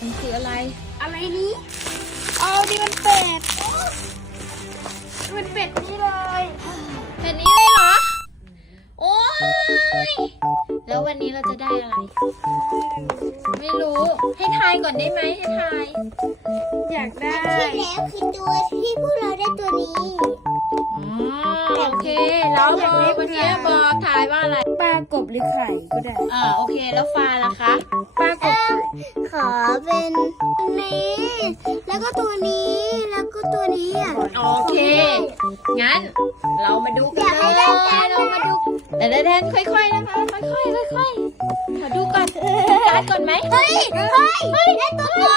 มันคืออะไร อะไรนี้ เอาดิมันเป็ดมันเป็ดนี่เลยเป็ดนี้เลยเหรอ โอ้ยแล้ววันนี้เราจะได้อะไร ไม่รู้ให้ทายก่อนได้ไหมให้ทายอยากได้ที่แล้วคือตัวที่พวกเราได้ตัวนี้ อ๋อโอเคแล้วบอกวันนี้บอกทายว่าอะไรากบหรือไข่ก็ได้ อ่า โอเค แล้วฟาล่ะคะปลากบขอเป็นนี้ แล้วก็ตัวนี้ แล้วก็ตัวนี้อ่ะโอเค งั้น เรามาดูกันเลยเรามาดูแต่เดงค่อยๆ นะคะ ค่อยๆค่อยๆ ขอดูก่อนการก่อนไหม เฮ้ย เฮ้ย เฮ้ยตัวนี้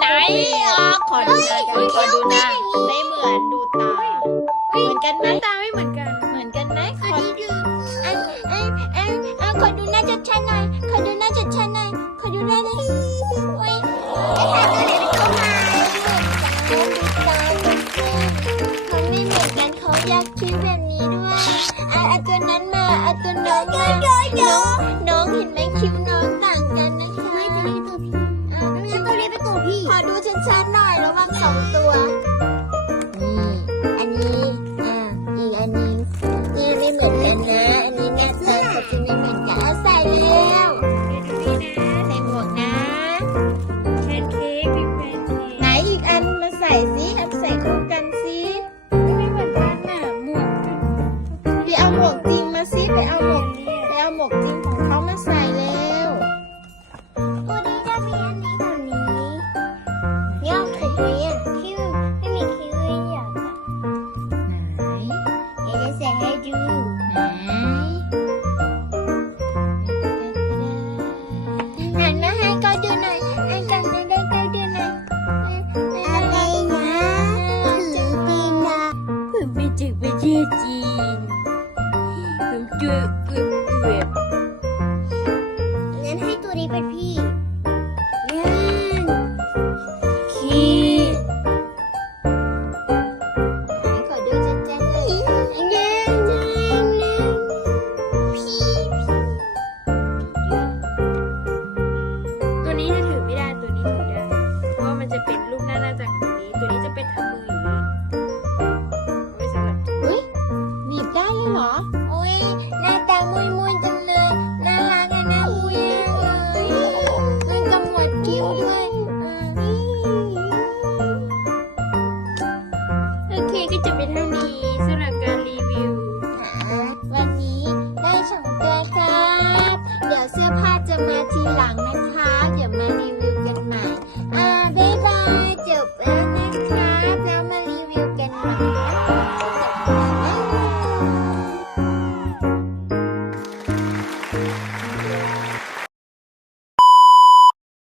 หนอขอดูนะขอดูนะไม่เหมือนดูตาเหมือนกันไหมตาไม่เหมือนกัน เหมือนกันไหมขอดูขอดูหน้าจัดชันหน่อยขอดูหน้าจัดชันหน่อยขอดูหน้าหน่อยโอ้ยเขาไม่เหมือนกันเขาอยากคิดแบบนี้ด้วยไอ้ตัวนั้นมาไอ้ตัวน้องมาันช้าหน่อยระวังสองตัว นี่ อันนี้ อ่า อีกอันนี้นี่ไม่เหมือนกันนะ อันนี้เนี่ยเคค้้กกไแพนเหนอีกกออัันนมาใใสสส่่ิจะไม่เหมือนกันน่ะ หมวกใส่เอาหมวกจริงจีบไปเใช่จีนผมเจอเปื่อยดงั้นให้ตัวนี้เป็นพี่